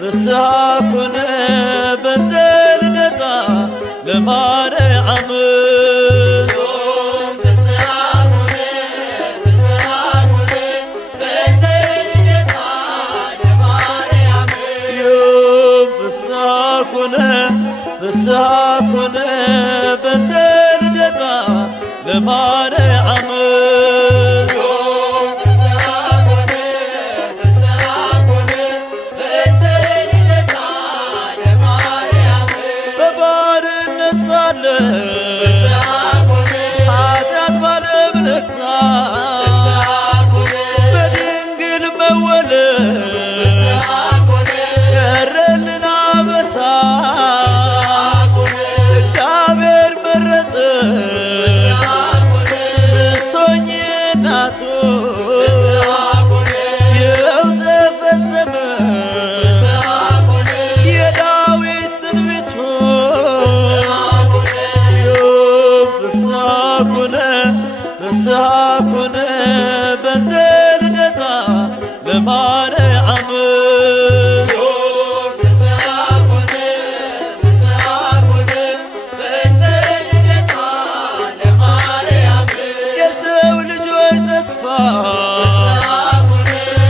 ፍስሐኩነ በእንተ ልደታ ለማርያም ፍስሐኩነ በእንተ ልደታ ለማርያም ኃጢአት ባለም ነግሣ በድንግል መወለድ ቀረልን አበሳ እግዚአብሔር መረጠሽ ልትሆኚ እናቱ ይኸው ተፈጸመ የዳዊት ትንቢቱ ፍስሐኩነ በእንተ ልደታ ለማርያም የሰው ልጆች ተስፋ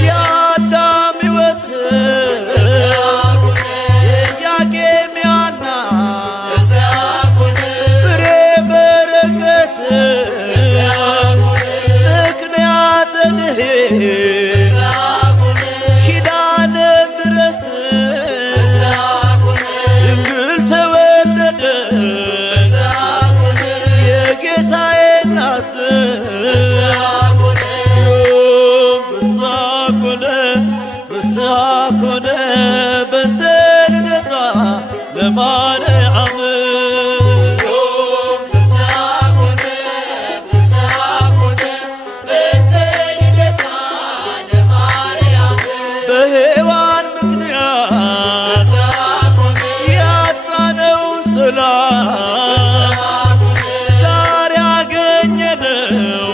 የአዳም ሕይወት የኢያቄም የሐና ፍሬ በረከት ኪዳነ ምሕረት ድንግል ተወለደች የጌታዬ እናት ፍስሐኩነ በእንተ ልደታ ለማርያም በሔዋን ምክንያት ያጣነውን ሰላም ዛሬ አገኘነው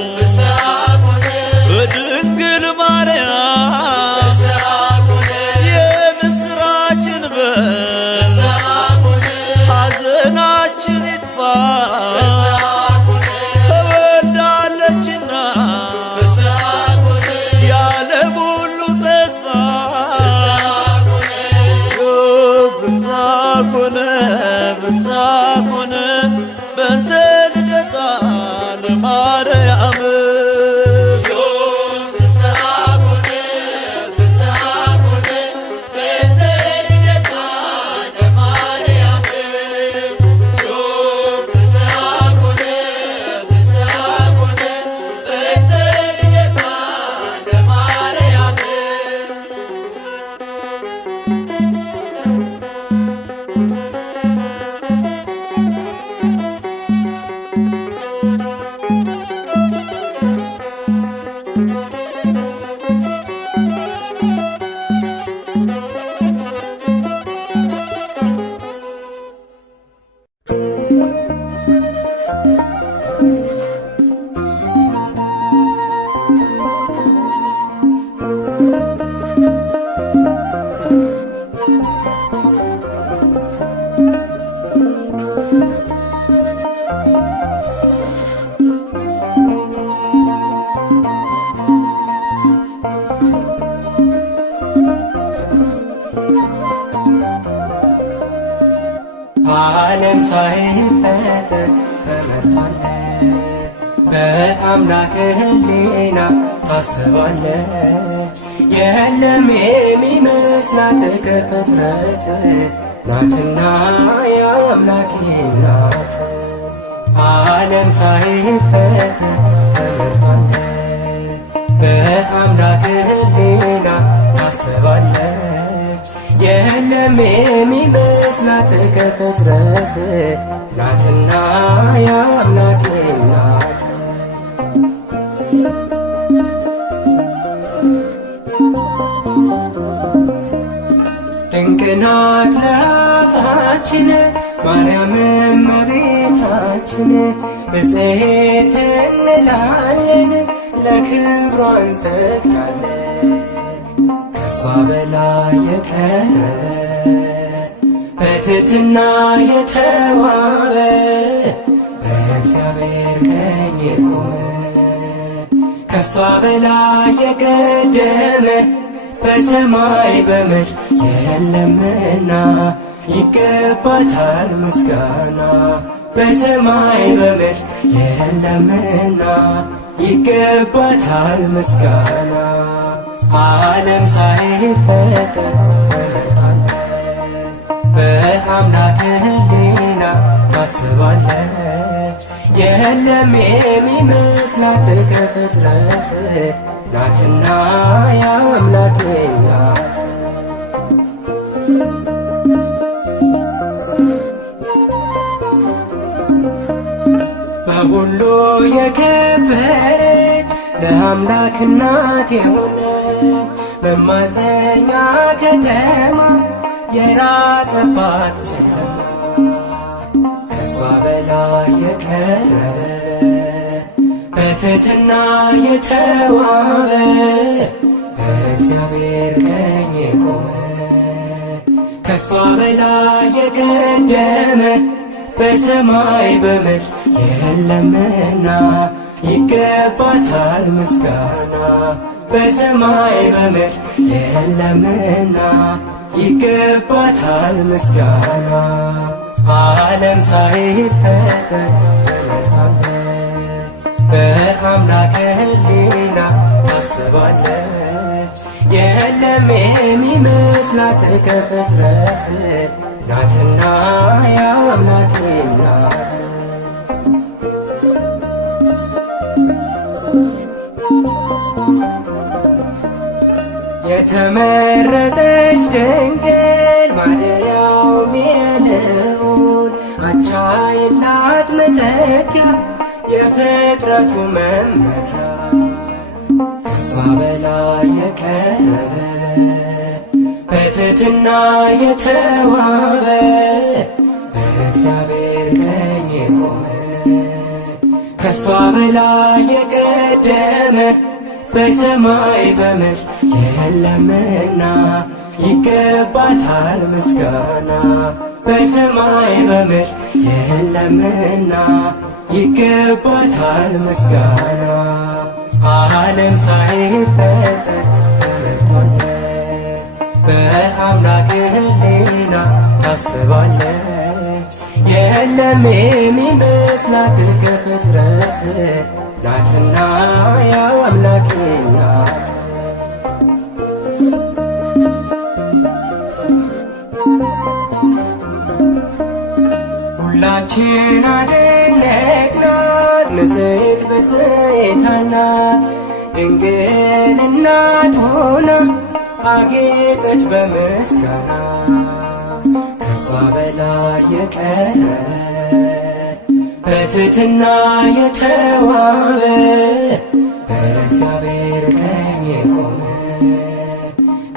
በድንግል ማርያም የምስራችን በል ሐዘናችን ይጥፋ ተወልዳለችና የዓለም ሁሉ ተስፋ ፍስሐኩነ በእንተ ልደታ ለማርያም ዓለም ሳይፈጠር ተመርጣለች፣ በአምላክ ሕሊና ታስባለች። የለም የሚመስላት ከፍጥረት ናትና የአምላክ ናት። ዓለም ሳይፈጠር ተመርጣለች፣ በአምላክ ሕሊና ታስባለች። የለም የሚመስላት ከፍጥረት ናትና የአምላክ ናት። ድንቅ ናት ለአፋችን ማርያም እመቤታችን። ብፅዕት እንላለን ለክብሯ እንሰግዳለን። ከሷ በላይ የቀረበ በትሕትና የተዋበ በእግዚአብሔር ቀኝ የቆመ ከሷ በላይ የቀደመ በሰማይ በምድር የለምና ይገባታል ምስጋና። በሰማይ በምድር የለምና ይገባታል ምስጋና። ዓለም ሳይፈጠር በአምላክ ሕሊና ታስባለች። የለም የሚመስላት ከፍጥረት ናትና ያው አምላኬ ናት። በሁሉ የከበረች ለአምላክ እናት የሆነች መማፀኛ ከተማ የራቀባት ጨለማ ከሷ በላይ የቀረበ በትሕትና የተዋበ በእግዚአብሔር ቀኝ የቆመ ከሷ በላይ የቀደመ በሰማይ በምድር የለምና ይገባታል ምስጋና። በሰማይ በምድር የለምና ይገባታል ምስጋና። ዓለም ሳይፈጠር በአምላክ ሕሊና ታስባለች። የለም የሚመስላት ከፍጥረት ናትና ያው አምላኬ ናት። የተመረጠች ድንግል ማደሪያውም የልዑል አቻ የላት መተኪያ የፍጥረቱ መመኪያ ከሷ በላይ የቀረበ በትሕትና የተዋበ በእግዚአብሔር ቀኝ የቆመ ከሷ በላይ የቀደመ በሰማይ በምድር የለምና ይገባታል ምስጋና። በሰማይ በምድር የለምና ይገባታል ምስጋና። ዓለም ሳይፈጠር ተመርቷለች በአምላክ ሕሊና ታስባለች። የለም የሚመስላት ከፍጥረት ናትና ያው አምላኬ ናት። ሁላችን አደነቅናት ንጽሕት ብፅዕት ናት ድንግል እናት ሆና አጌጠች በምስጋና ከሷ በላይ የቀረበ በትሕትና የተዋበ በእግዚአብሔር ቀኝ የቆመ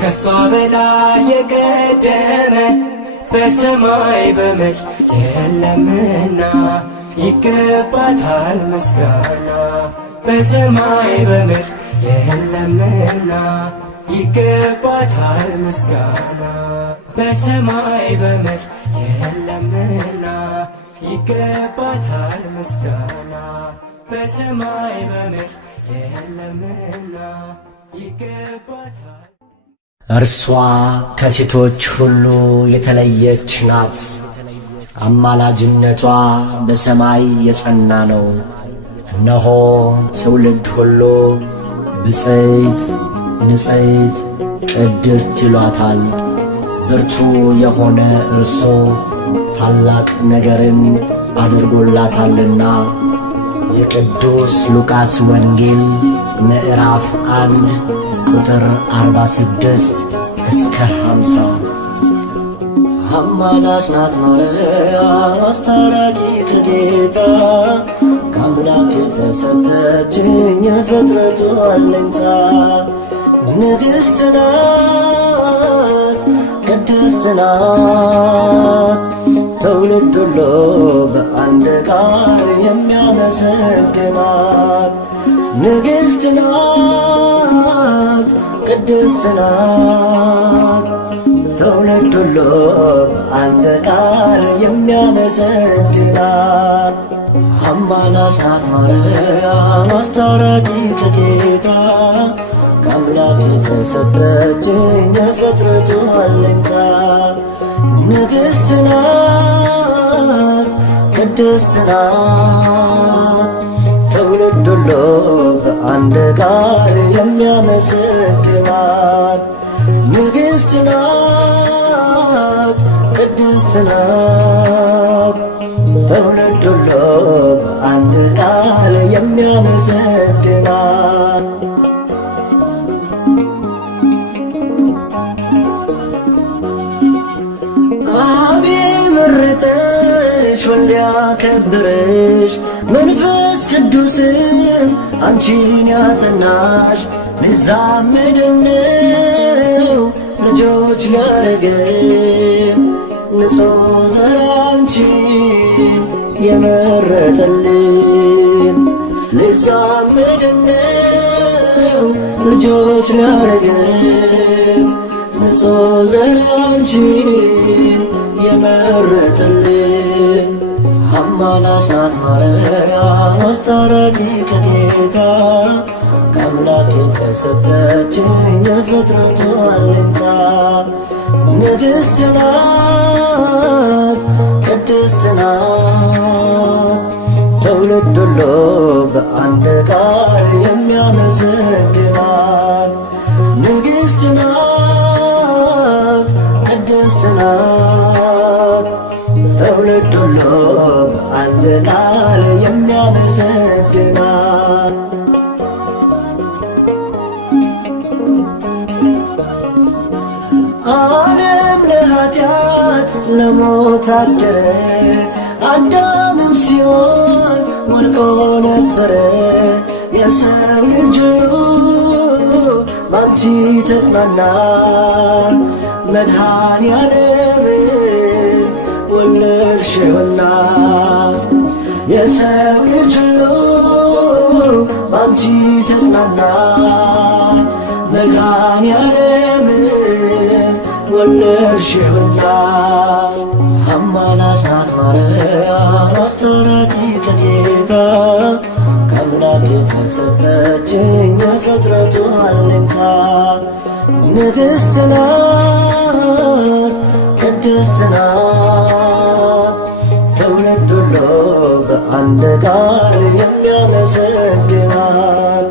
ከሷ በላይ የቀደመ በሰማይ በምድር የለምና ይገባታል ምስጋና። በሰማይ በምድር የለምና ይገባታል ምስጋና። በሰማይ በምድር የለምና ይገባታል ምስጋና። በሰማይ በምድር የለምና ይገባታል። እርሷ ከሴቶች ሁሉ የተለየች ናት። አማላጅነቷ በሰማይ የጸና ነው። እነሆ ትውልድ ሁሉ ብፅዕት ንጽሕት ቅድስት ይሏታል። ብርቱ የሆነ እርሱ ታላቅ ነገርን አድርጎላታልና። የቅዱስ ሉቃስ ወንጌል ምዕራፍ 1 ቁጥር 46 እስከ 50። አማላጅ ናት ማርያም አስታራቂ ከጌታ ከአምላክ የተሰጠችኝ የፍጥረቱ አለኝታ። ንግሥት ናት ቅድስት ቅድስት ናት። ትውልድ ሁሉ በአንድ ቃል የሚያመሰግናት ንግሥት ናት፣ ቅድስት ናት። ትውልድ ሁሉ በአንድ ቃል የሚያመሰግናት አማላጅ ናት ማርያም አስታራቂ ከጌታ ከአምላክ የተሰጠችኝ የፍጥረቱ አለኝታ ንግሥት ናት፣ ቅድስት ናት። ትውልድ ሁሉ በአንድ ቃል የሚያመሰግናት ንግሥት ናት፣ ቅድስት ናት። ትውልድ ሁሉ በአንድ ቃል የሚያመሰግናት አብ መረጠሽ ወልድ ያከበረሽ መንፈስ ቅዱስም አንቺን ያጸናሽ ልዛመድነው ልጆች ሊያረገን ንጹሕ ዘር አንቺን የመረጠልን ልዛመድነው ልጆች ሊያረገን ንጹሕ ዘር አንቺን የመረጠልን አማላጅ ናት ማርያም አስታራቂ ከጌታ ከአምላክ የተሰጠችኝ የፍጥረቱ አለኝታ ንግሥት ናት፣ ቅድስት ናት። ትውልድ ሁሉ በአንድ ቃል የሚያመሰግናት ንግሥት ናት፣ ቅድስት ናት። ትውልድ ሁሉ በአንድ ቃል የሚያመሰግናት ዓለም ለኃጢአት ለሞት አደረ አዳምም ሲሆን ወድቆ ነበረ የሰው ልጅ ባንቺ ተጽናና መድኃኔዓለምን ወለድሽውና የሰው ልጅ ባንቺ ተጽናና መድኃኔዓለምን ወለድሽውና አማላጅ ናት ማርያም አስታራቂ ከጌታ ከአምላክ የተሰጠችኝ የፍጥረቱ አለኝታ ንግሥት ናት፣ ቅድስት ናት። ትውልድ ሁሉ በአንድ ቃል የሚያመሰግናት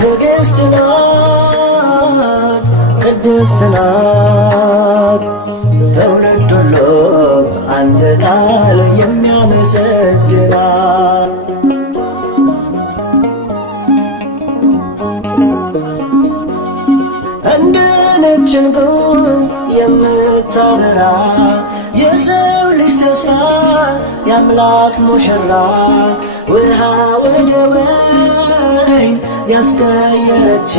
ንግሥት ናት፣ ቅድስት ናት። ትውልድ ሁሉ በአንድ ቃል የሚያመሰግናት እንደ ነጭ ዕንቁ የምታበራ የሰው ልጅ ተስፋ የአምላክ ሙሽራ ውሃ ወደ ወይን ያስቀየረች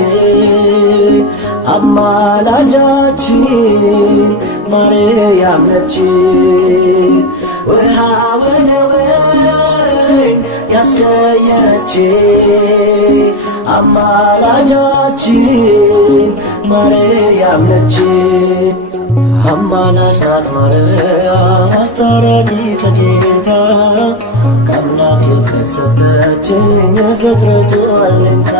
አማላጃችን ማርያም ነች። ውሃ ወደ ወይን ያስቀየረች አማላጃችን ማርያም ነች። አማላጅ ናት ማርያም አስታራቂ ከጌታ ከአምላክ የተሰጠችኝ የፍጥረቱ አለኝታ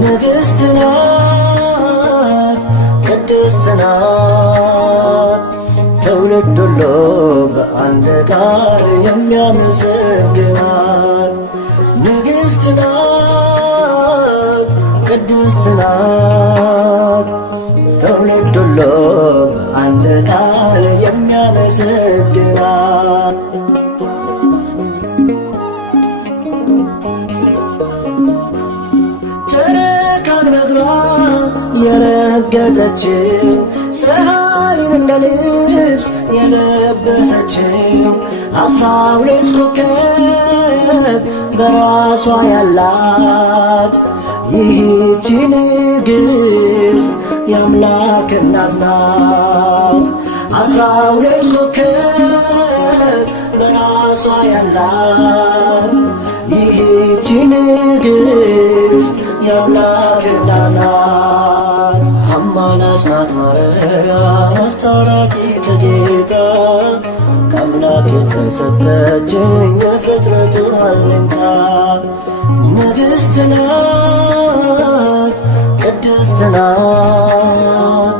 ንግሥት ናት፣ ቅድስት ናት። ትውልድ ሁሉ በአንድ ቃል የሚያመሰግናት ንግሥት ናት፣ ቅድስት ናት። ትውልድ ሁሉ በአንድ ቃል የሚያመሰግናት ጨረቃን በእግሯ የረገጠችው ፀሐይን እንደ ልብስ የለበሰችው 12 ኮከብ በራሷ ያላት ይህች ንግሥት የአምላክ እናት ናት። 12 ኮከብ በራሷ ያላት ይህች ንግሥት የአምላክ እናት ናት። አማላጅ ናት ማርያም አስታራቂ ከጌታ ከአምላክ የተሰጠችኝ የፍጥረቱ አለኝታ ንግሥት ናት ቅድስት ናት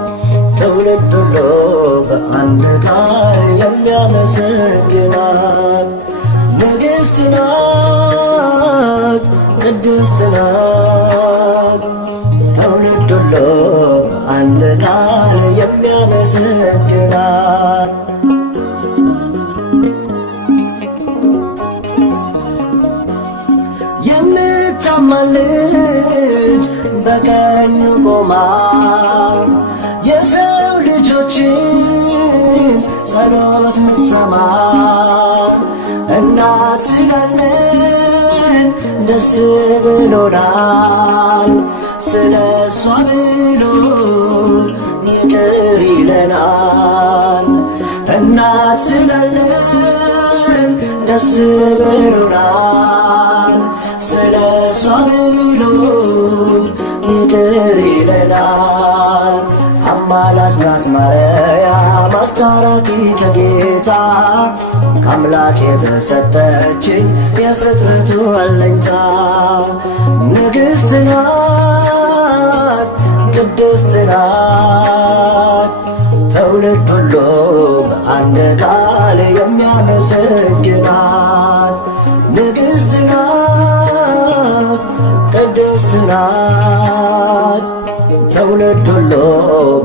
ትውልድ ሁሉ በአንድ ቃል የሚያመሰግናት ንግሥት ናት ቅድስት ናት ትውልድ ሁሉ በአንድ ቃል የሚያመሰግናት የምታማልድ በቀኙ ቆማ የሰው ልጆችን ጸሎት ምትሰማ እናት ስላለን ደስ ብሎናል። ስለ እሷ ብሎ ይቅር ይለናል። እናት ስላለን ደስ ብሎናል። ስለ እሷ ብሎ ይቅር ይለናል። አማላጅ ናት ማርያም አስታራቂ ከጌታ ከአምላክ የተሰጠችኝ የፍጥረቱ አለኝታ ንግሥት ናት ቅድስት ናት ትውልድ ሁሉ በአንድ ቃል የሚያመሰግናት ንግሥት ናት ቅድስት ናት ትውልድ ሁሉ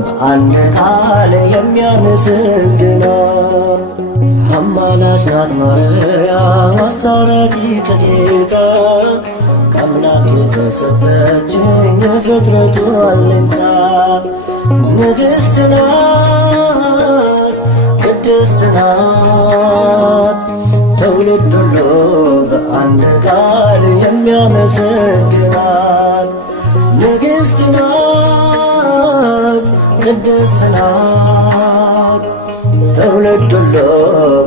በአንድ ቃል የሚያመሰግናት አማላጅ ናት ማርያም አስታራቂ ከጌታ ከአምላክ የተሰጠችኝ የፍጥረቱ አለኝታ ንግሥት ናት ቅድስት ናት ትውልድ ሁሉ በአንድ ቃል የሚያመሰግናት ንግሥት ናት ቅድስት ናት ትውልድ ሁሉ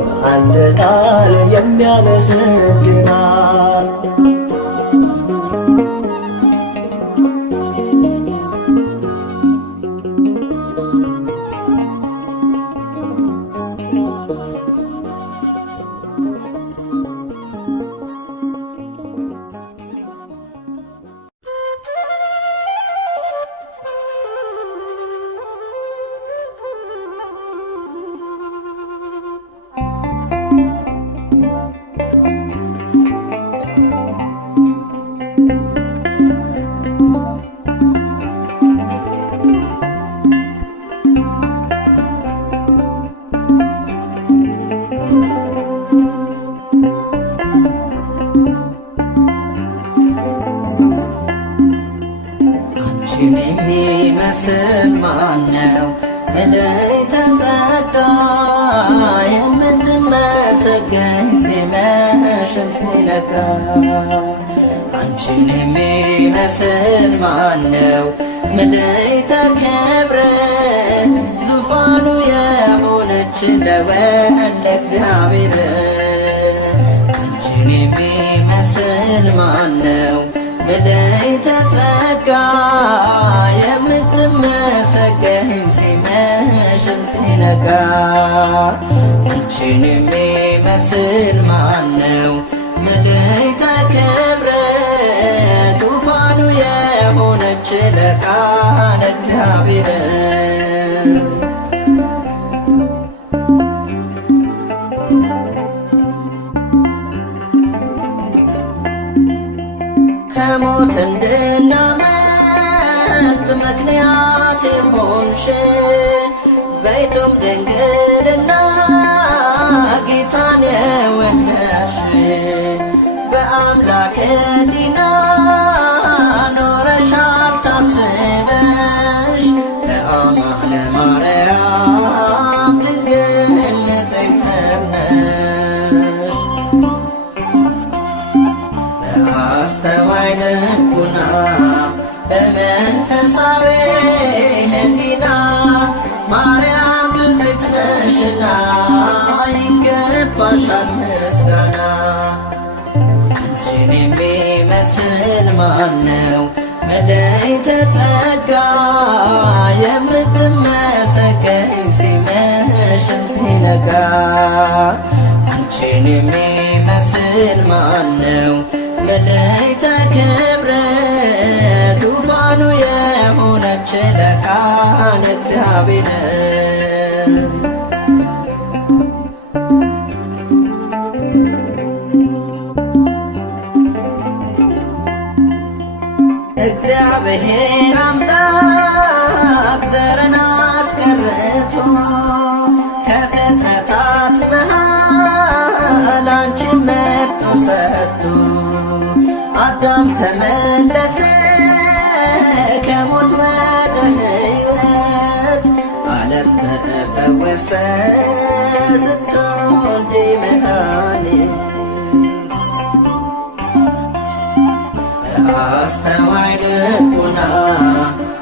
በአንድ ቃል የሚያመሰግናት አንቺን የሚመስል ማነው? እለይ ተጸጋ የምትመሰገኝ ሲመሽም ሲነጋ አንቺን የሚመስል ማነው? ምልዕተ ክብር ዙፋኑ የሆነች ለወልደ እግዚአብሔር አንቺን የሚመስል ማነው? ምልዕተ ጸጋ የምትመሰገኝ ሲመሽም ሲነጋ አንቺን የሚመስል ማነው? ምልዕተ ክብር ዙፋኑ የሆነች ለቃለ እግዚአብሔር ከሞት እንድናመልጥ ምክንያት የሆንሽ በይቱም ድንግልና ጌታን የወለድሽ በአምላክ ሕሊና ኖረሻል ታስበሽ ለአማነ ማርያም ድንግል ንጽሕት ነሽ በአስተዋይ ልቡና በመንፈሳዊ ሕሊና ማርያም ብፅዕት ነሽና ይገባሻል ምስጋና። አንቺን የሚመስል ማነው መለይተ ጸጋ የምትመሰገኝ ሲመሽም ሲነጋ። አንቺን የሚመስል ማነው መለይተ ክብር ዙፋኑ የሆነች ለቃል እግዚአብሔር። እግዚአብሔር አምላክ ዘርን አስቀርቶ ከፍጥረታት መሃል አንቺን መርጦ ሰጥቶ አዳም ተመለሰ ከሞት ወደ ሕይወት ዓለም ተፈወሰ ስትወልጂ መድኃኒት። አስተዋይ ልቡና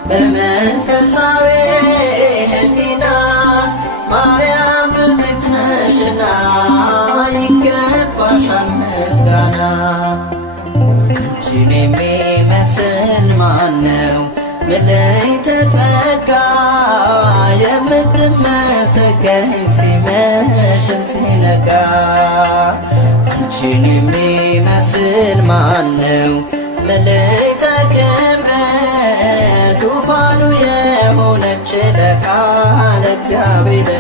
በመንፈሳዊ ሕሊና ማርያም ብፅዕት ነሽና ይገባሻል ምስጋና። አንቺን የሚመስል ማነው መለይተ ጸጋ የምትመሰገኝ ሲመሽም ሲነጋ። አንቺን የሚመስል ማነው መለይተ ክብር ዙፋኑ የሆነች ለቃል እግዚአብሔር።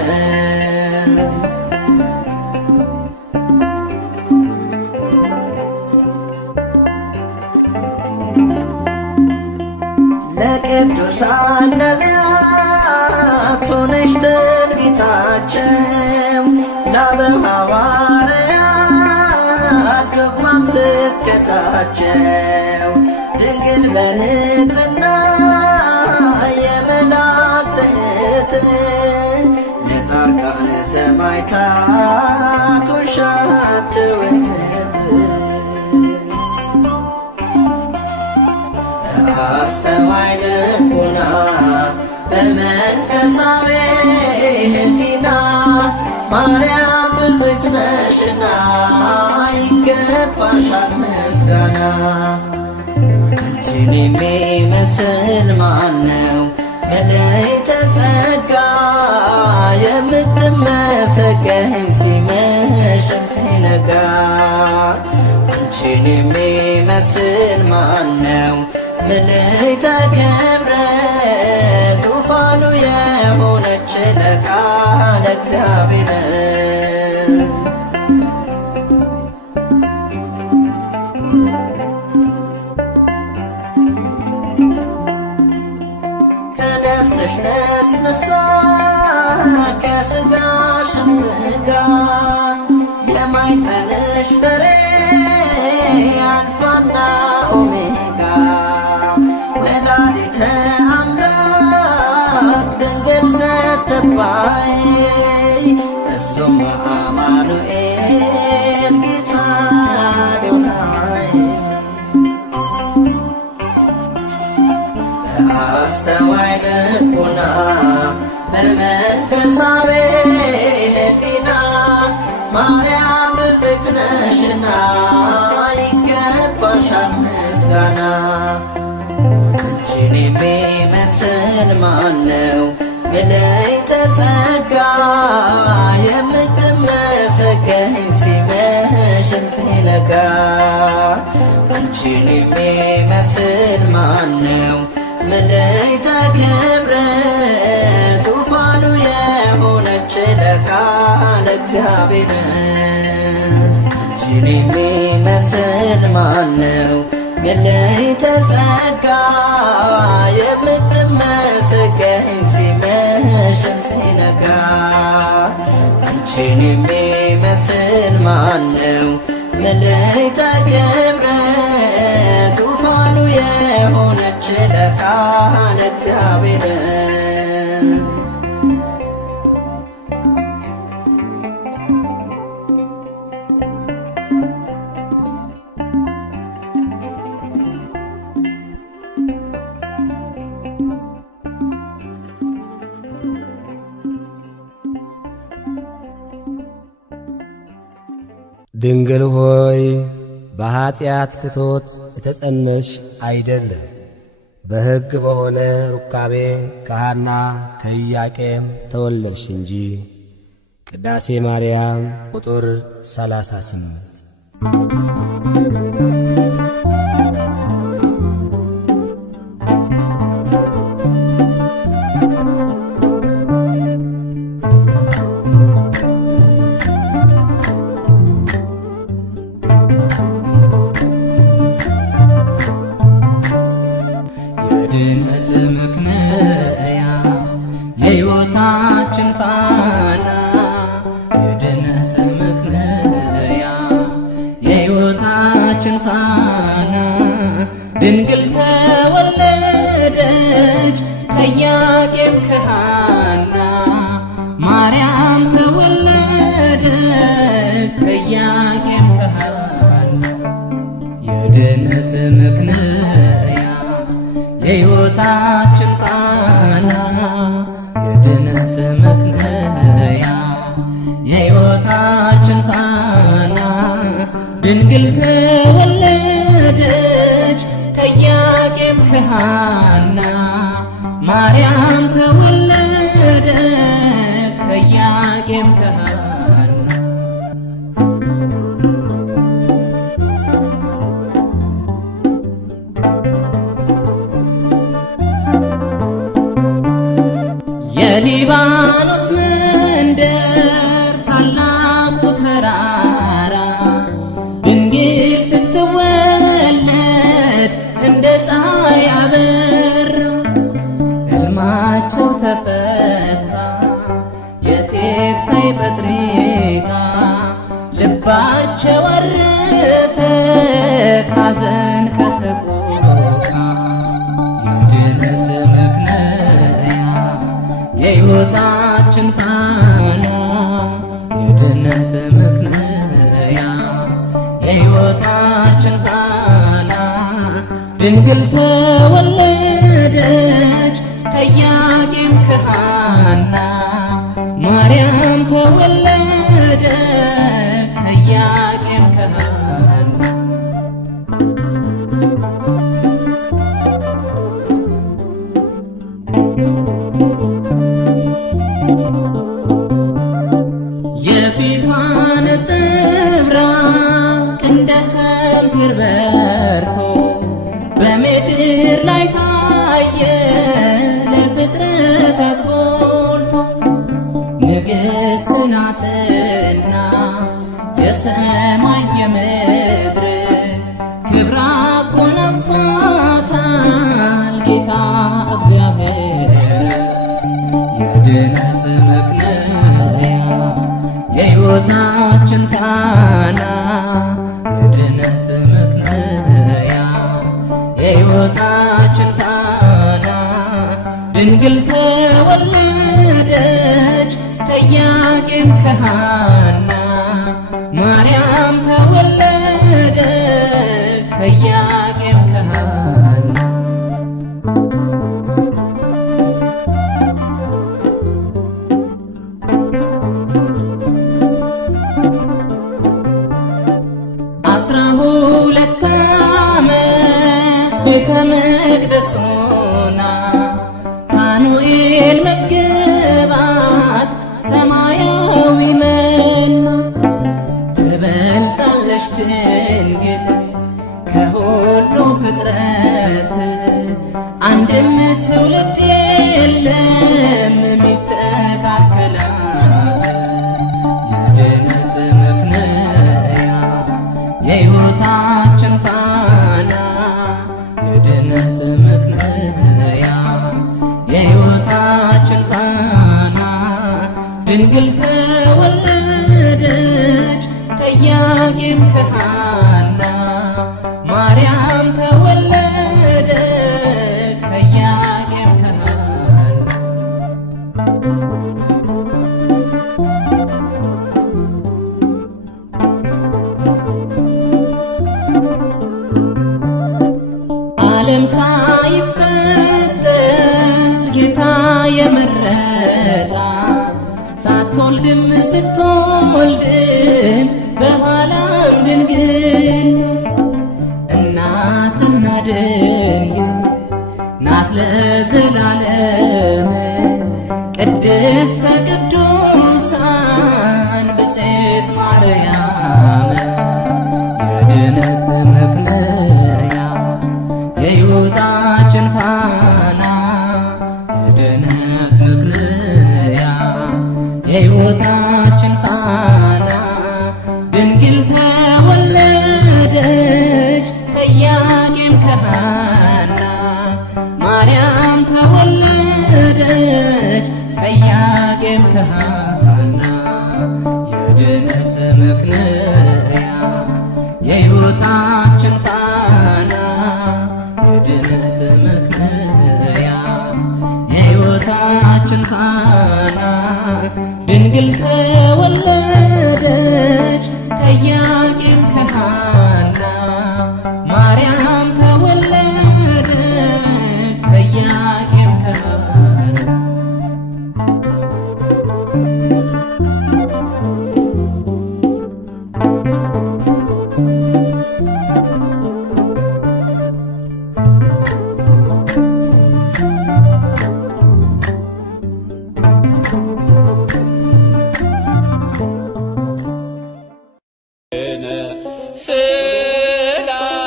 ለቅዱሳን ነቢያት ሆነሽ ትንቢታቸው ለአበው ሐዋርያት ዶግማም ስብከታቸው ድንግል በንጽሕና የመላእክት እህት ለጻድቃነ ሰማዕታት ውሻት ውህት። አስተዋይ ልቡና በመንፈሳዊ ሕሊና ማርያም ብፅዕት ነሽና ይገባሻል ምስጋና። አንቺን የሚመስል ማነው መለይተ ጸጋ የምትመሰገኝ ሲመሽም ሲነጋ። አንቺን የሚመስል ማነው መለይተ ክብር ዙፋኑ የሆነች ለቃል እግዚአብሔር። ከነፍስሽ ነስንሳ ከሥጋሽም ሥጋ የማኅፀንሽ ፍሬ አልፋና ኦሜጋ ወላዲተ አምላክ ድንግል ስትባይ እሱም አማኑኤል ጌታ አዶናይ። አስተዋይ ልቡና በመንፈሳዊ ሕሊና ማርያም ብፅዕት ነሽና ይገባሻል ምስጋና። አንቺን የሚመስል ማነው መለይተ ጸጋ የምትመሰገኝ ሲመሽም ሲነጋ። አንቺን የሚመስል ማነው መለይተ ክብር ዙፋኑ የሆነች ለቃል እግዚአብሔር። አንቺን የሚመስል ማነው መለይተ ጸጋ የምትመሰገኝ ሲመሽም ሲነጋ። አንቺን የሚመስል ማነው መለይተ ክብር ዙፋኑ የሆነች ለቃል እግዚአብሔር። ድንግል ሆይ በኀጢአት ፍቶት የተጸነስሽ አይደለም፣ በሕግ በሆነ ሩካቤ ከሐና ከኢያቄም ተወለድሽ እንጂ። ቅዳሴ ማርያም ቁጥር 38። የድነት ምክንያት የሕይወታችን ፋና፣ የድነት ምክንያት የሕይወታችን ፋና፣ ድንግል ተወለደች ከኢያቄም ከሐና፣ ማርያም ተወለደች ከኢያቄም ከሐና። የድነት ምክንያት የሕይወታችን ፋና፣ የድነት ምክንያት የሕይወታችን ፋና፣ ድንግል ተወለደች ከኢያቄም ከሐና፣ ማርያም ተወለደች ከኢያቄም ከሐና። የሊባኖስ መንደር ታላቁ ተራራ ድንግል ስትወለድ እንደ ፀሐይ አበራ። ሕልማቸው ተፈታ የቴርፋይ ጴጥሪቃ፣ ልባቸው አረፈ ካዘን ከሰቆቃ። የድነት ምክንያት የሕይወታችን ፋና፣ የድነት ምክንያት የሕይወታችን ፋና፣ ድንግል ተወለደች ከኢያቄም ከሐና፣ ማርያም ተወለደች ከኢያቄም ከሐና። የፊቷ ነጸብራቅ እንደ ሰምፔር በርቶ በምድር ላይ ታየ ለፍጥረታት ጎልቶ። ንግሥት ናትና የሰማይ የምድር ክብር አጎናጽፏታል ጌታ እግዚአብሔር። የድነት ምክንያት የሕይወታችን ፋና፣ የድነት ምክንያት የሕይወታችን ፋና፣ ድንግል ተወለደች ከኢያቄም ከሐና፣ ማርያም ተወለደች ከኢያቄም ከሐና። ሁለት ዓመት ቤተ መቅደስ ሆና ፋኑኤል መገባት ሰማያዊ መና። ትበልጣለች ድንግል ከሁሉ ፍጥረት፣ አንድም ትውልድ የለም የሚተካከላት። የድነት ምክንያት የሕይወታችን ፋና፣ የድነት ምክንያት የሕይወታችን ፋና፣ ድንግል ተወለደች ከኢያቄም ከሐና፣ ማርያም ተወለደች ከኢያቄም ከሐና። ዓለም ሳይፈጠር ጌታ የመረጣት፣ ሳትወልድም ስትወልድም በኋላ ድንግል እናትና ድንግል ናት ለዘላለም ቅድስተ ቅዱሳን ብፅዕት ማርያም የድነት መክለያ የሕይወታችን ፋና የድነት መክለያ የሕይወታችን ፋና ድንግል ተወለደች ከኢያቄም ከሐና ማርያም ተወለደች ከኢያቄም ከሐና የድነት መክለያ የሕይወታችን ፋና የድነት መክለያ የሕይወታችን ፋና ድንግል ተወለደች ከኢያቄም ከሐና ማርያም ተወለደች ከኢያቄም ከሐና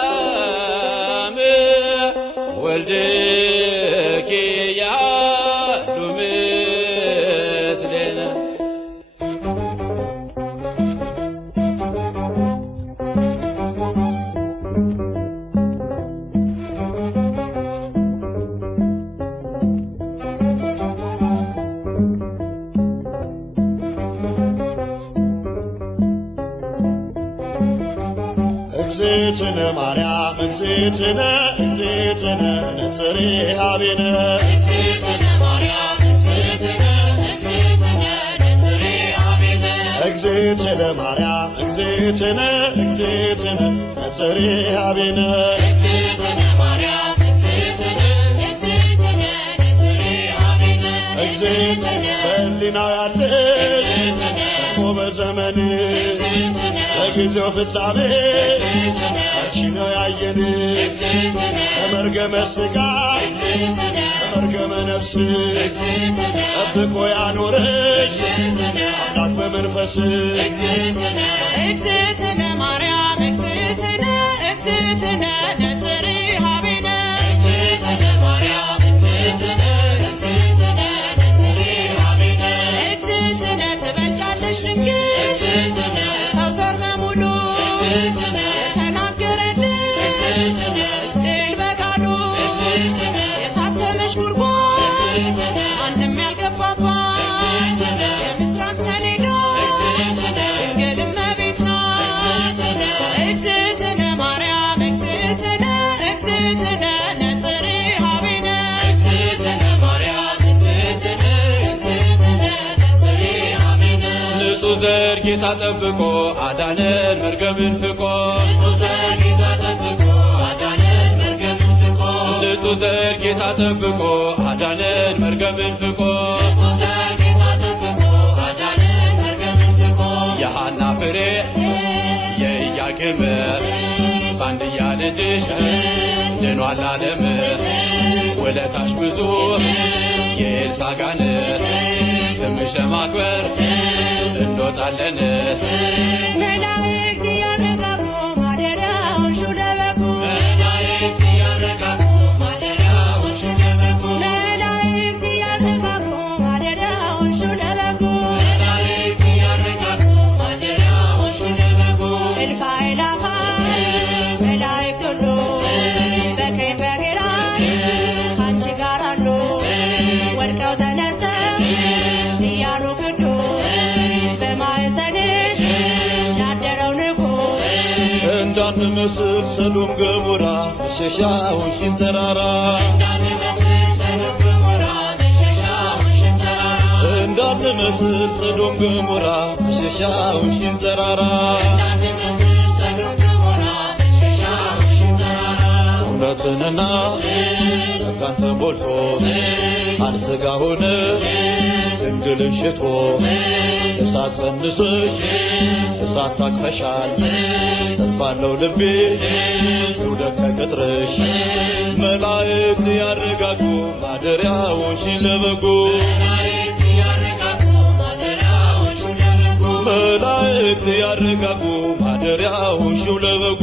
ሰላም ወልድኪ ያሉ ምስሌነ እግዝእትነ ማርያም እግዝእትነ እግዝእትነ ነጽሬ ኀቤነ እግዝእትነ ማርያም እግዝእትነ እግዝእትነ ነጽሬ ኀቤነ እግዝእትነ በሕሊናው ያለሽ ቆመ ዘመን በጊዜው ፍጻሜ አንቺ ነው ያየን ከመርገመ ሥጋ ከመርገመ ነፍስ ጠብቆ ያኖረሽ አምላክ በመንፈስ እግዝእትነ ማርያም እግዝእትነ እግዝእትነ ነጽሬ ኀቤነ እግዝእትነ ትበልጫለሽ ድንግል ሰው ዘር በሙሉ የተናገረልሽ ሕዝቅኤል በቃሉ የታተመሽ ጉድጓድ ማንም ያልገባባት የምስራቅ ሰሌዳ ድንግል እመቤት ናት። እግዝእትነ ማርያም እግዝእትነ እግዝእትነ ነጽሬ ኀቤነ ንጹሕ ዘር ጌታ ጠብቆ አዳነን መርገምን ፍቆ ንጹሕ ዘር ጌታ ጠብቆ አዳነን መርገምን ፍቆ የሐና ፍሬ የኢያቄም ባንድያ ልጅሽ ድኗል ዓለም ውለታሽ ብዙ የኤልሳጋን ስምሽ ማክበር እንወጣለን መላእክት እያረጋጉ ማደሪያውን ሹለበኩ መላእክት እያረጋጉ ማደሪያውን ሹለበኩ መላእክት እያረጋጉ ማደሪያውን ሹለበኩ እልፍ አእላፋት መላእክት ሁሉ በቀኝ በግራ ከአንቺ ጋር አሉ ወድቀው ተነስተው እያሉ ቅዱስ በማኅፀንሽ ያደረው ንጉሥ እንዳንመስል ሰዶም ገሞራ መሸሻውን ተራራ እንዳንመስል ሰዶም ገሞራ መሸሻውን ተራራ ምሕረትንና ጸጋን ተሞልቶ ቃል ሥጋ ሆነ ድንግልን ሽቶ እሳት ጸንሰሽ እሳት ታቅፈሻል ተስፋለው ልቤ ይውደቅ ከቅጥርሽ መላእክት ያረጋጉ ማደሪያዎሽን ለበጉ መላእክት ያረጋጉ ማደሪያዎሽን ለበጉ ማደሪያዎሽን ለበጉ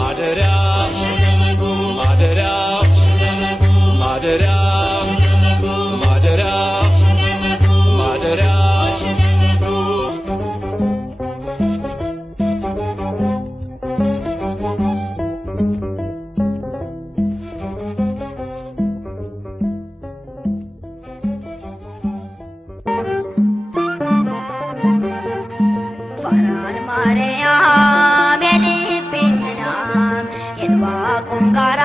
ማደሪያዎሽን ለበጉ ማደሪያዎሽን ለበጉ ማደሪያዎሽን ለበጉ ማደሪያዎሽን ለበጉ ማደሪያዎሽን ለበጉ ፋራን ማርያም የልቤ ሰላም የዕንባቆም ጋራ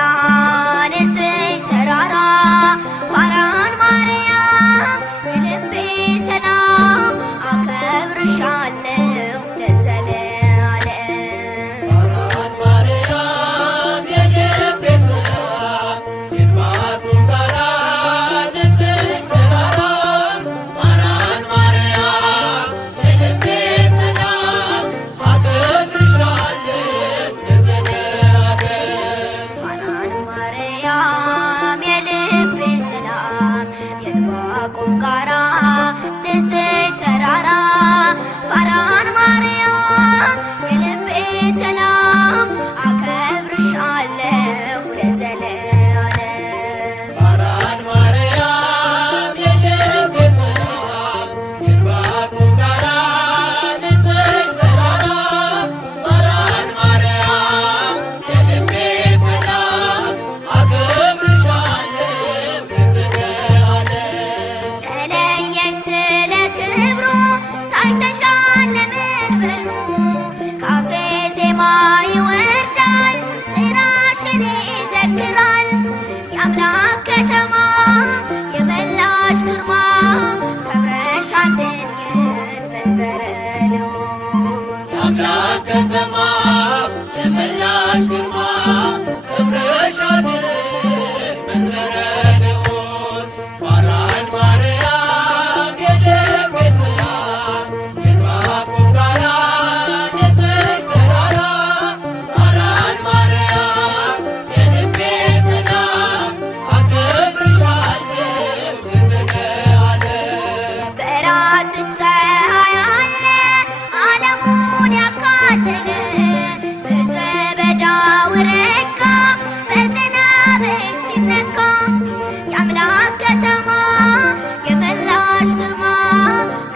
ንጽሕት ተራራ ፋራን ማርያም የልቤ ሰላም አከብርሻለሁ ለዘለዓለም። ፋራን ማርያም የልቤ ሰላም የዕንባቆም ጋራ ንጽሕት ተራራ ፋራን ማርያም የልቤ ሰላም አከብርሻለሁ ለዘለዓለም። ፋራን ማርያም የልቤ ሰላም የዕንባቆም ጋራ ንጽሕት ተራራ ፋራን ማርያም የልቤ ሰላም አከብርሻለሁ ለዘለዓለም። ፋራን ማርያም የልቤ ሰላም የዕንባቆም ጋራ ንጽሕት ተራራ ፋራን ማርያም የልቤ ሰላም አከብርሻለሁ ለዘለዓለም። ተለየሽ ስለ ክብሩ ታይተሻል ለመንበሩ ካፌ ዜማ ይወርዳል ስራሽን ይዘክራል የአምላክ ከተማ የመላሽ ግርማ ከብረሻል ድንግል መንበረ ልዑል። የአምላክ ከተማ የመላሽ ግርማ ከብረሻል መንበረ ልዑል። ፋራን ማርያም የልቤ ሰላም የዕንባቆም ጋራ ንጽሕት ተራራ ፋራን ማርያም የልቤ ሰላም አከብርሻለሁ ለዘለዓለም። በራስሽ ፀሐይ አለ ዓለሙን ያካለለ ምድረ በዳው ረጋ በዝናብሽ ሲነካ የአምላክ ከተማ የመላሽ ግርማ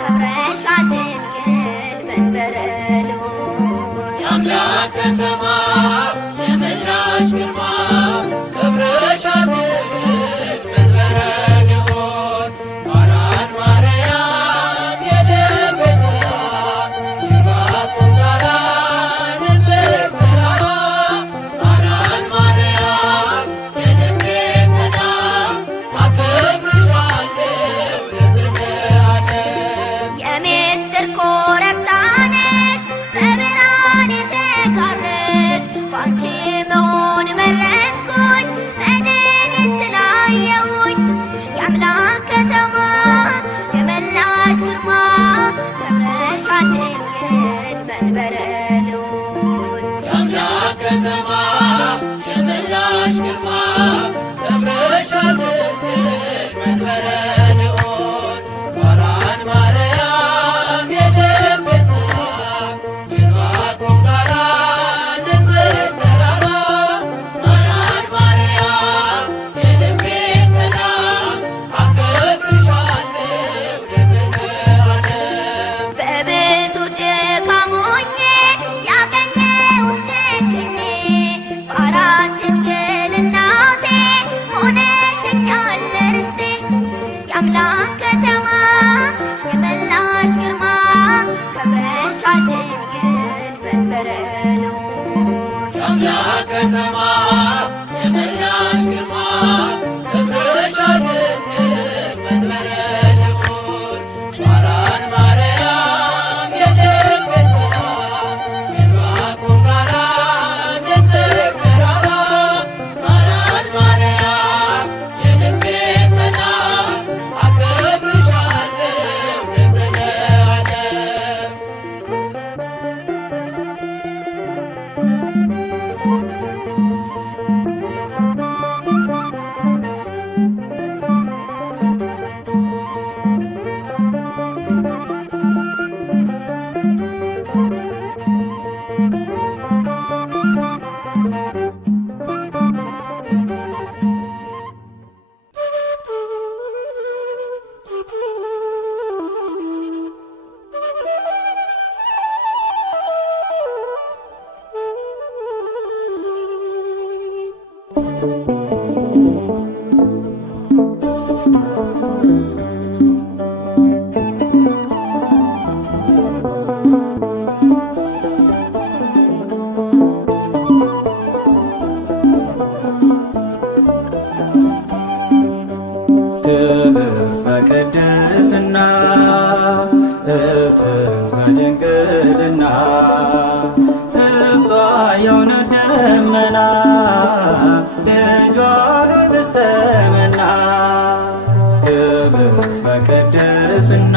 ከብረሻል ድንግል መንበረ ልዑል። የአምላክ ከተማ የመላሽ ግርማ ከብረሻል ድንግል መንበረ ልዑል። ፋራን ማርያም የልቤ ሰላም የዕንባቆም ጋራ ንጽሕት ተራራ ፋራን ማርያም የልቤ ሰላም አከብርሻለሁ ለዘለዓለም። የምስጢር ኮረብታ ነሽ በብርሃን የተጋረድሽ ባንቺ መሆን መረጥኩኝ መድንን ስላየሁኝ የአምላክ ከተማ የመላሽ ግርማ ከብረሻል ድንግል መንበረ ልዑል። የአምላክ ከተማ የመላሽ ግርማ ከብረሻል ድንግል መንበረ ልዑል። ፋራን ማርያም የልቤ ሰላም የዕንባቆም ጋራ ንጽሕት ተራራ ፋራን ማርያም የልቤ ሰላም አከብርሻለሁ ለዘለዓለም። በብዙ ድካም ሆኜ ያገኘሁሽ ችግኜ ፋራን ድንግል እናቴ ሆነሽኛል ርስቴ የአምላክ ከተማ የመላሽ ግርማ ከብረሻል ድንግል መንበረ ልዑል። የአምላክ ከተማ የመላሽ ግርማ ከብረሻል ድንግል መንበረ ልዑል። ፋራን ማርያም የልቤ ሰላም ክብርት በቅድስና እትም በድንግልና እሷ የእውነት ደመና ልጇ ኅብስተ መና። ክብርት በቅድስና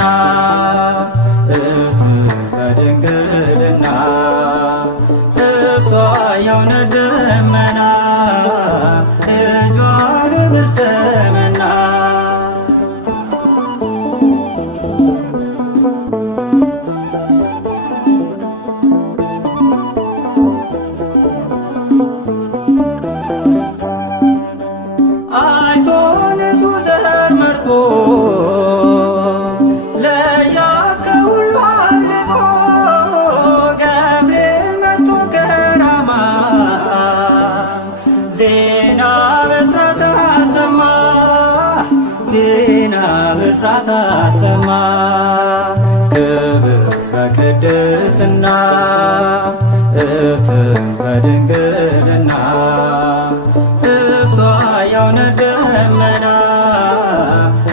እትም በድንግልና እሷ የእውነት ደመና ልጇ ኅብስተ መና። አይቶ ንጹሕ ዘር መርጦ ለያዕቆብ ከሁሉ አብልጦ ገብርኤል መጥቶ ከራማ ዜና ብስራት አሰማ ዜና ብስራት አሰማ። ክብርት በቅድስና እትም በድንግልና እሷ የእውነት ደመና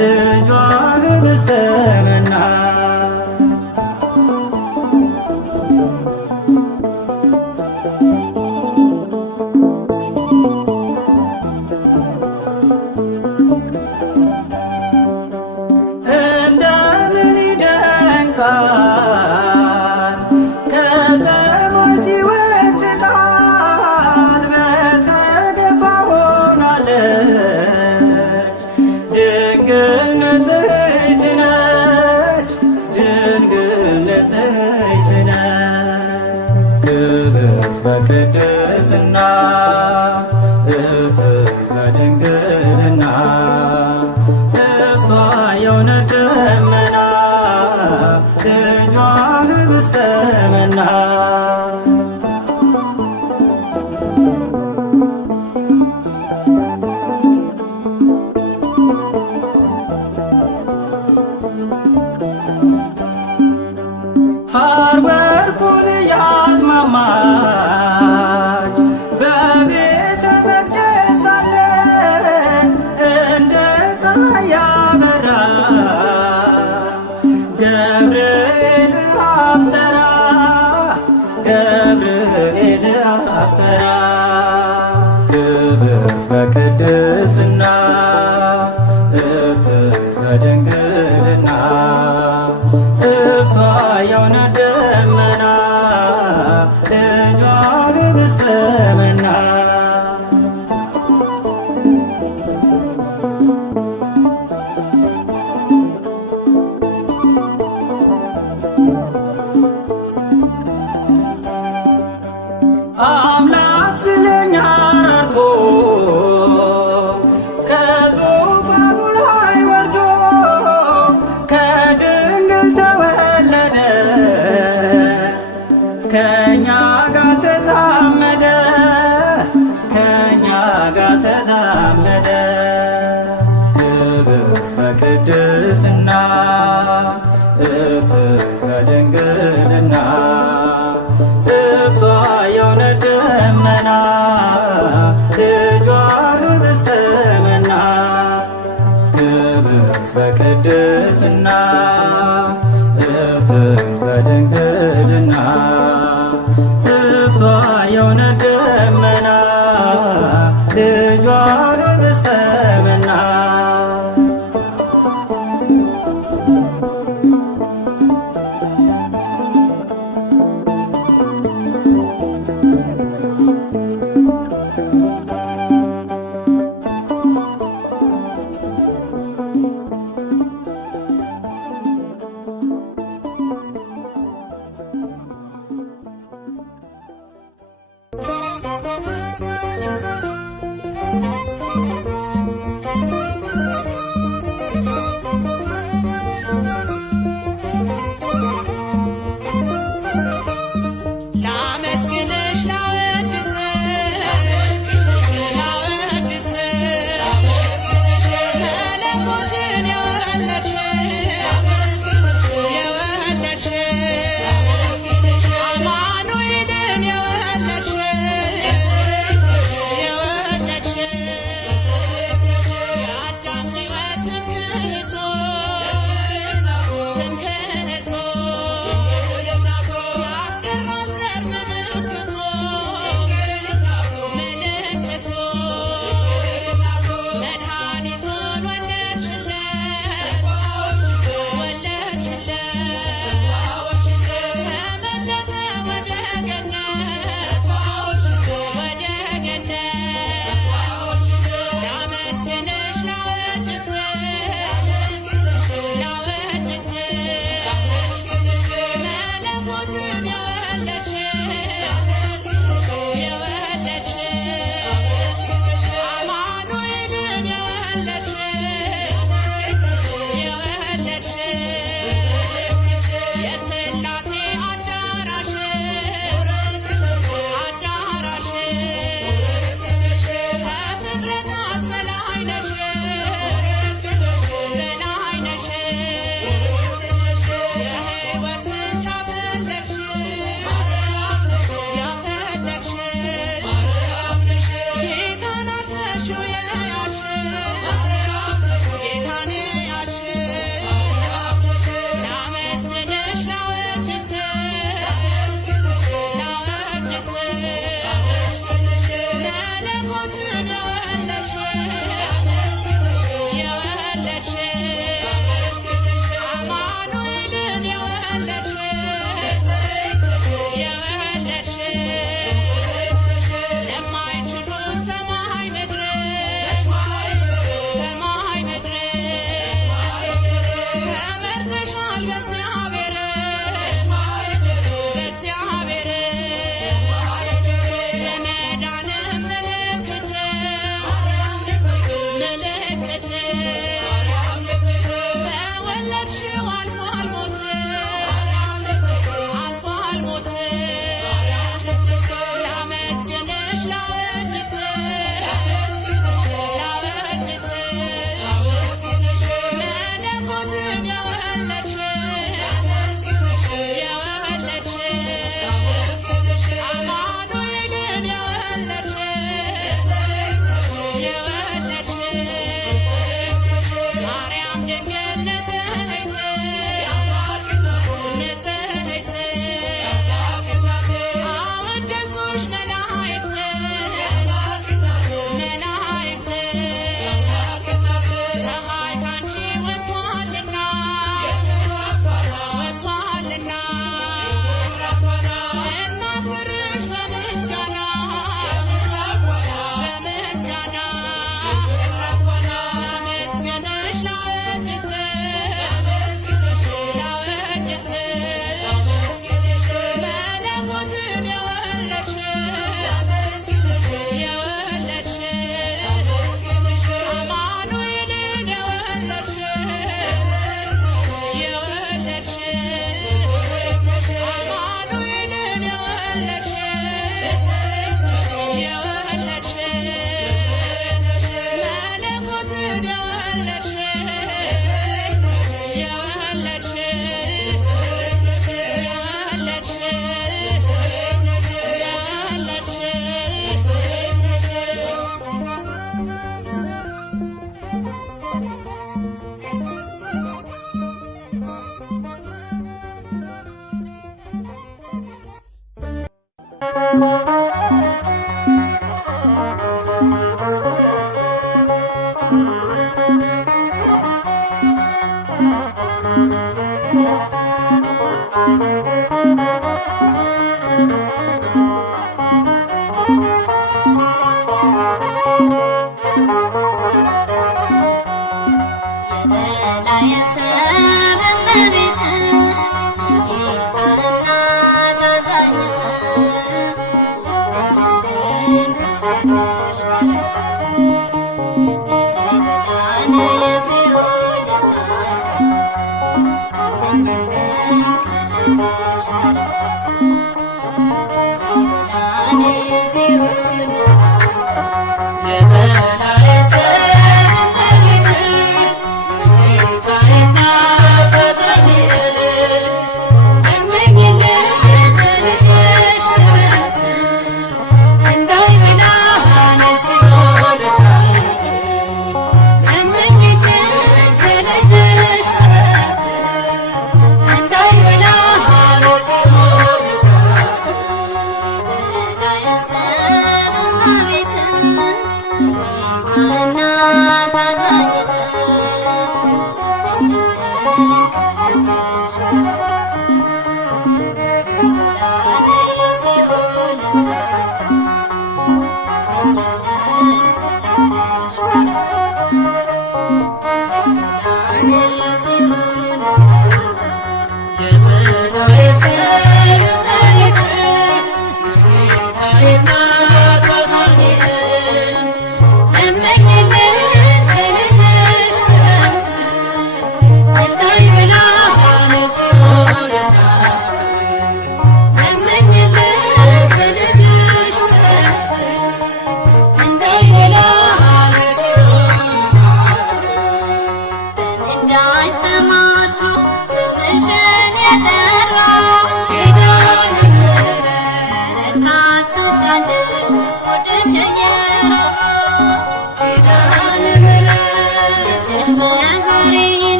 ልጇ ኅብስተ መና። እንደምን ይደንቃል ከሰማይ ሲወርድ ቃል በተገባ ሆናለች ድንግል ንጽሕት ነች ድንግል ንጽሕት ነች። ክብርት በቅድስና እትም በድንግልና እሷ የእውነት ደመና ልጇ ኅብስተ መና። ሐር ወርቁን ያስማማች በቤተ መቅደስ ሳለ እንደ ፀሐይ ያበራ ገብርኤል አብሰራ ገብርኤል አብሰራ። ክብርት በቅድስና እትም በድንግልና እሷ የእውነት ደመና ልጇ ኅብስተ መና። አምላክ ስለኛ ራርቶ ከዙፋኑ ላይ ወርዶ ከድንግል ተወለደ ከእኛ ጋር ተዛመደ ከእኛ ጋር ተዛመደ። ክብርት በቅድስና እትም በድንግልና እሷ የእውነት ደመና ልጇ ኅብስተ መና። ክብርት በቅድስና እትም በድንግልና እሷ የእውነት ደመና ልጇ ኅብስተ መና።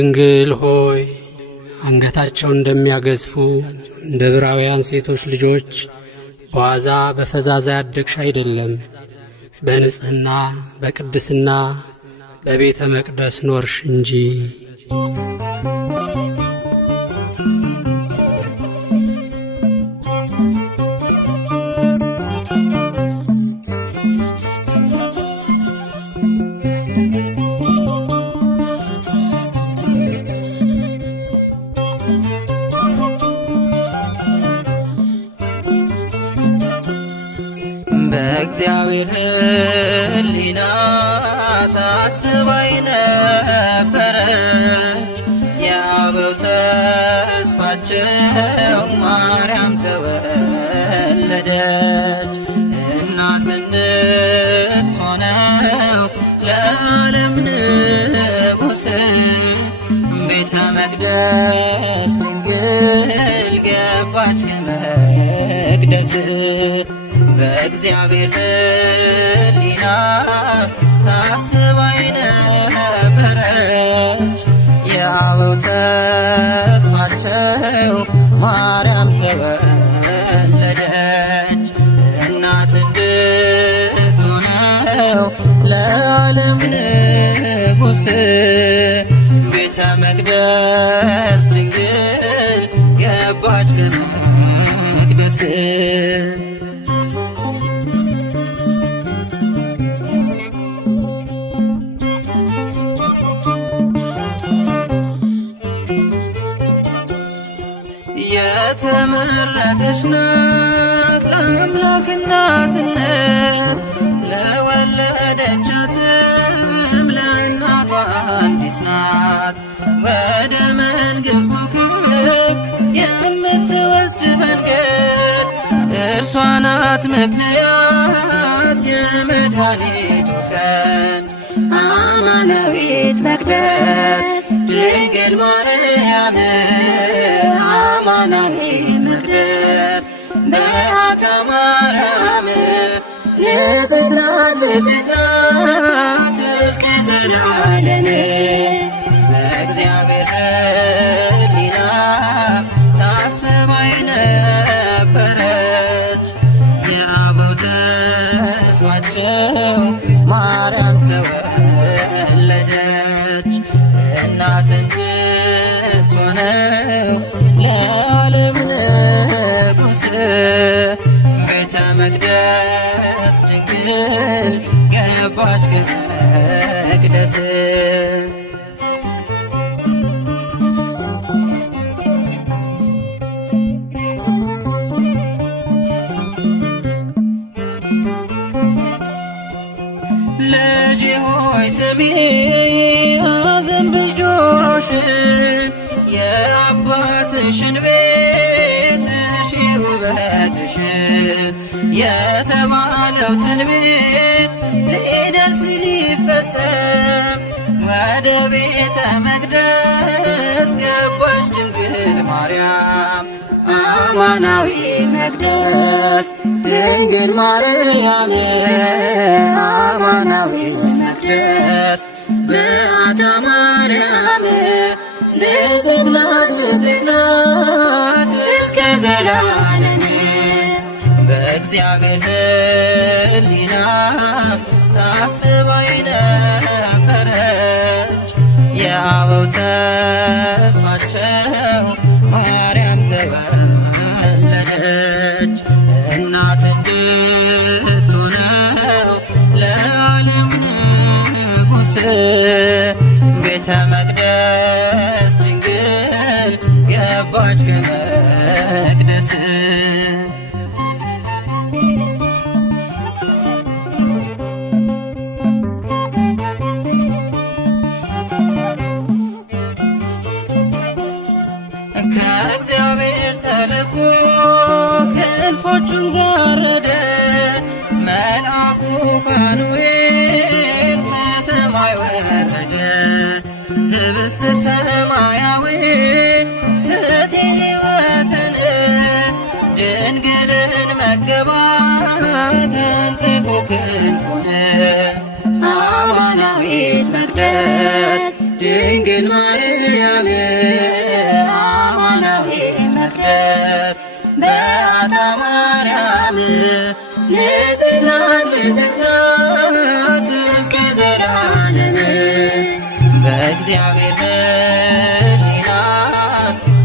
ድንግል ሆይ አንገታቸውን እንደሚያገዝፉ እንደ ዕብራውያን ሴቶች ልጆች በዋዛ በፈዛዛ ያደግሽ አይደለም። በንጽሕና በቅድስና በቤተ መቅደስ ኖርሽ እንጂ። በእግዚአብሔር ሕሊና ታስባይ ነበረች የአበው ተስፋቸው ማርያም ተወለደች። እናት እንድትሆነው ለዓለም ንጉሥ ቤተ መቅደስ ድንግል ገባች ከመቅደስ። በእግዚአብሔር ሕሊና ታስባይ ነበረች የአበው ተስፋቸው ማርያም ተወለደች። እናት እንድትሆነው ለዓለም ንጉሥ ቤተ መቅደስ ድንግል ገባች ከመቅደስ። የተመረጠች ናት ለአምላክ እናትነት ለወለደቻትም ለእናቷ አንዲት ናት። ወደ መንግሥቱ ክብር የምትወስድ መንገድ እርሷ ናት ምክንያት የመድኃኒቱ ቀን። አማናዊት መቅደስ ድንግል ማርያም አማናዊት መቅደስ በዓታ ማርያም ንጽሕት ናት ንጽሕት ናት እስከ ዘላለም። በእግዚአብሔር ሕሊና ታስባይ ነበረች የአበው ተስፋቸው ማርያም ተወለደች። እናት እንድትሆነው ለዓለም ንጉሥ ቤተ መቅደስ ድንግል ገባች ከመቅደስ። ልጄ ሆይ ስሚ አዘንብል ጆሮሽን የአባትሽን ቤት እሺ ውበትሽን የተባለው ትንቢት ሊደርስ ሊፈጸም ወደ ቤተ መቅደስ ገባች ድንግል ማርያም አማናዊት መቅደስ ድንግል ማርያም አማናዊት መቅደስ በዓታ ማርያም ንጽሕት ናት ንጽሕት ናት እስከ ዘላለም። በእግዚአብሔር ሕሊና ታስባይ ነበረች የአበው ተስፋቸው ማርያም ተወለደች። እናት እንድትሆነው ለዓለም ንጉሥ ቤተ መቅደስ ድንግል ገባች ከመቅደስ። ከእግዚአብሔር ተልኮ ክንፎቹን ጋረደ መልአኩ ፋኑኤል ከሰማይ ወረደ። ህብስተ ሰማያዊ ስእቲ ሕይወትን ድንግልን መገባት ተንጽፎ ክንፉን አማናዊት መቅደስ ድንግል ማርያም ማርያም አማናዊት መቅደስ በዓታ ማርያም ንጽሕት ናት ንጽሕት ናት እስከ ዘላለም በእግዚአብሔር ሕሊና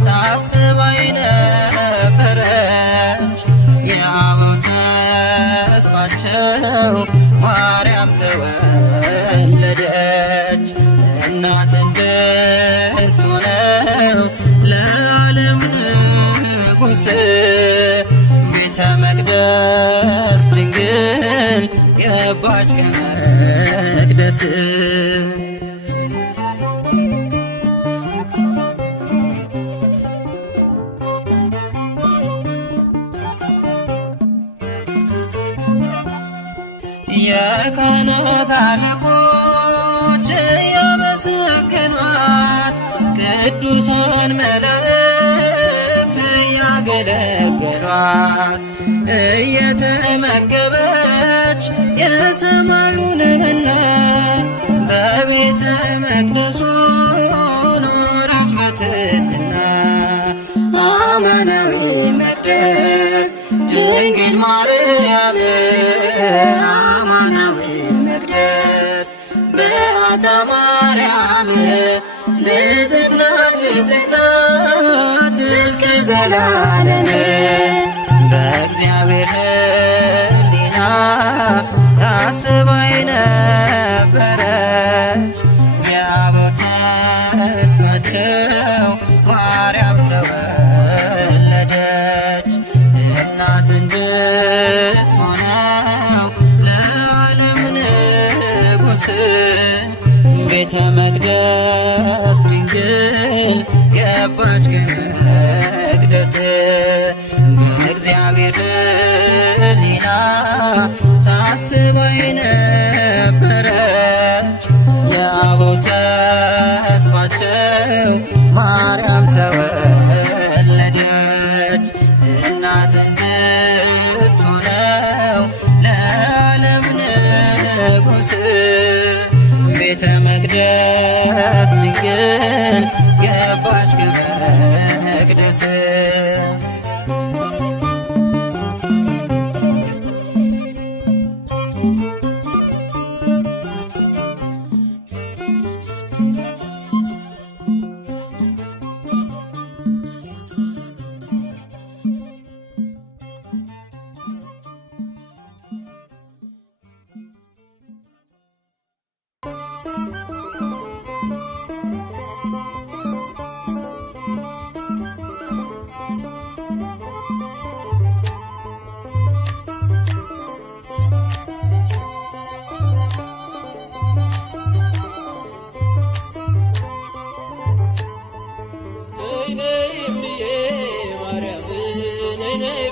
ታስባ የነበረች የአበው ተስፋቸው ማርያም ተወለደች እናት እንድትሆነው ለዓለም ንጉሥ ቤተ መቅደስ ድንግል ገባች ከመቅደስ የካህናት አለቆች እያመሰገኗት ቅዱሳን መላእክት እያገለገሏት እየተመገበች የሰማዩን መና በቤተ መቅደሱ ኖረች በትሕትና አማናዊት መቅደስ ድንግል ማርያም አማናዊት መቅደስ በዓታ ማርያም ንጽሕት ናት ንጽሕት ናት እስከ ዘላለም በእግዚአብሔር ሕሊና ታስባ የነበረች የአበው ተስፋቸው ማርያም ተወለደች እናት እንድትሆነው ለዓለም ንጉሥ ቤተ መቅደስ ድንግል ገባች ከመቅደስ በእግዚአብሔር ሕሊና ታስባ የነበረች የአበው ተስፋቸው ማርያም ተወለደች እናት እንድትሆነው ለዓለም ንጉሥ ቤተ መቅደስ ድንግል ገባች ከመቅደስ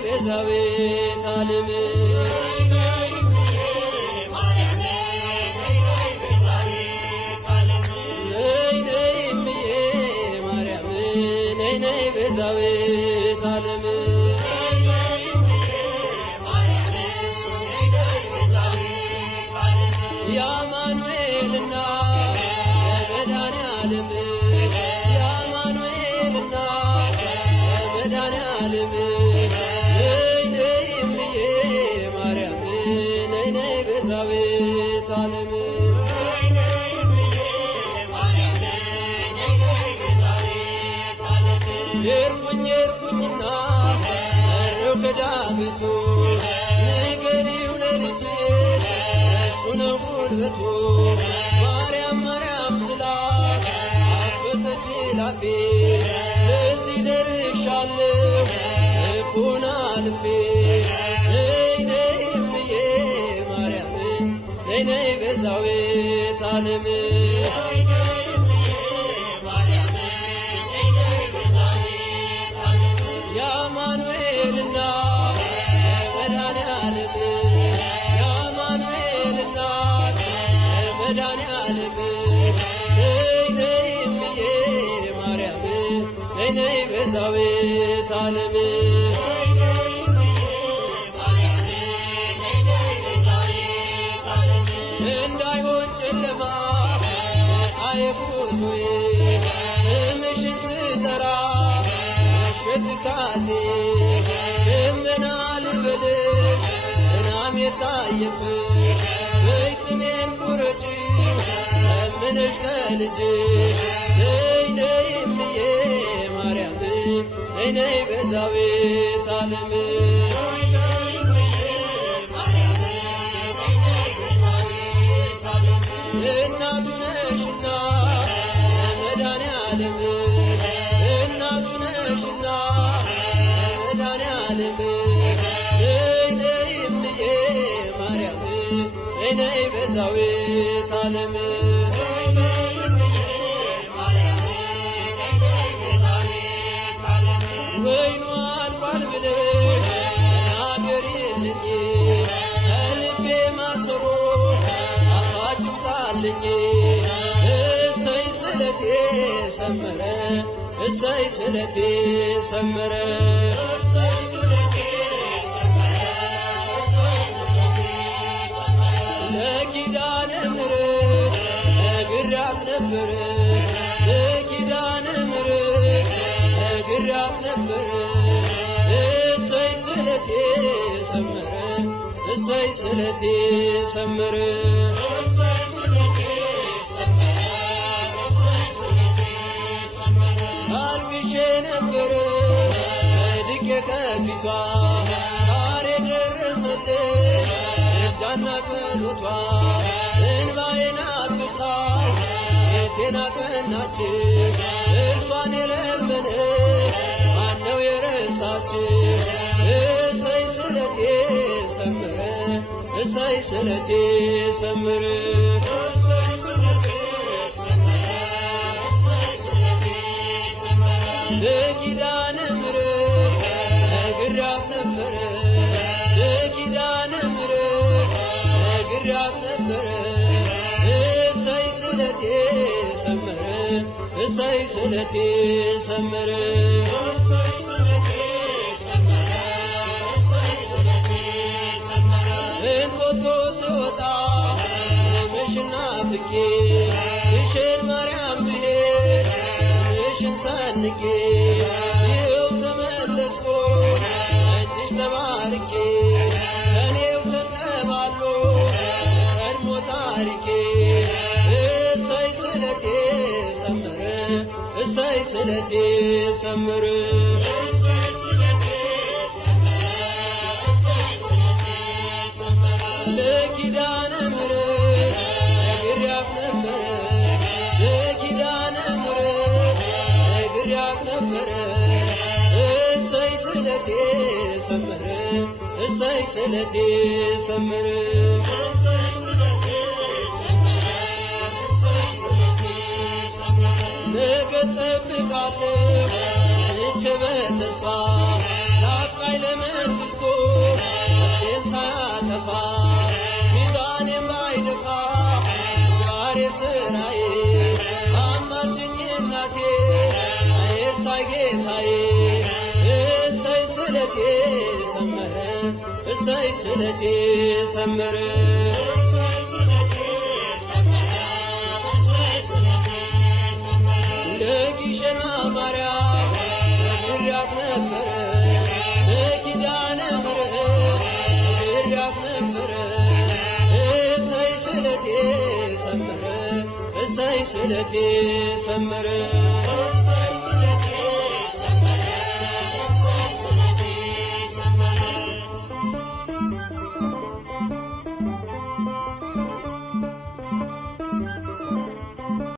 ቤዛዊተ ዓለም ቤዛዊተ ዓለም የአማኑኤልና የመድኃኔዓለም የአማኑኤልና የመድኃኔዓለም ነይ ነይ እምዬ ማርያም ነይ ነይ ቤዛዊተ ዓለም የርኩኝና እረው ከዳገቱ ንገሪው ለልጅሽ እሱ ነው ጉልበቱ ማርያም ማርያም ስላት አፈተች ላፌ ለዚህ ደርሻለሁ ልቡና ልቤ ነይ ነይ እምዬ ማርያም ነይ ነይ ቤዛዊተ ዓለም የአማኑኤልና የመድኃኔዓለም የአማኑኤልና የመድኃኔዓለም ነይ ነይ እምዬ ማርያም ነይ ነይ ቤዛዊተ ዓለም እንዳይሆን ጨለማ አይጉዞዬ መከራ ሸትካዜ ደመና ልበልሽ ዝናብ የታየብሽ በይጥሜን ቁረጪ ለምነሽ ከልጅሽ ነይ ነይ እምዬ ማርያም ነይ ነይ ቤዛዊተ ዓለም እናቱ ነሽና መድኃኔዓለም እናቱ ነሽና መድኃኔዓለም ነይ ነይ እምዬ ማርያም ነይ ነይ ቤዛዊተ ዓለም ወይኑ አልቋል ብለሽ ተናገሪልኝ ከልቤ ማሰሮ አፋችሁ ጣልኝ እሰይ ስለቴ ሰመረ እሰይ ስለቴ ሰመረ ለኪዳነ ምሕረት ነግሬያት ነበር ለኪዳነ ምሕረት ነግሬያት ነበር እሰይ ስለቴ ሰመረ እሰይ ስለቴ ሰመረ አልቅሼ ነበር ወድቄ ከፊቷ ዛሬ ደረሰልኝ እርጃና ጸሎቷ እንባዬን አብሳው ቤቴን አቀናች እሷን የለመነ ማነው የረሳች እሰይ ስለቴ ሰመረ እሰይ ስለቴ ሰመረ ለኪዳነ ምሕረት ነግሬያት ነበር ለኪዳነ ምሕረት ነግሬያት ነበር እሰይ ስለቴ ሰመረ እሰይ ስለቴ ሰመረ እንጦጦ ስወጣ ምሽና ብቄ ግሸን ማርያም ብሄድ ምሽን ሰንቄ ይኸው ተመለስኩ እጅሽ ተባርኬ ከኔው ተቀባሎ ቀድሞ ታሪኬ እሰይ ስለቴ ሰመረ እሰይ ስለቴ ሰመረ ለኪዳነ ምሕረት ነግሬያት ነበር ለኪዳነ ምሕረት ነግሬያት ነበር እሰይ ስለቴ ሰመረ እሰይ ስለቴ ሰመረ ነገ እጠብቃለሁ እቼ በተስፋ ናፍቃኝ ለመንግሥቱ ነፍሴን ሳያጠፋ ሚዛኔም ባይደፋ ዛሬ ስራዬ አማልጅኝ እናቴ አይርሳኝ ጌታዬ እሰይ ስለቴ ሰመረ እሰይ ስለቴ ሰመረ ለግሸን ማርያም ነግሬያት ነበር ለኪዳነ ምሕረት ነግሬያት ነበር እሰይ ስለቴ ሰመረ እሰይ ስለቴ ሰመረ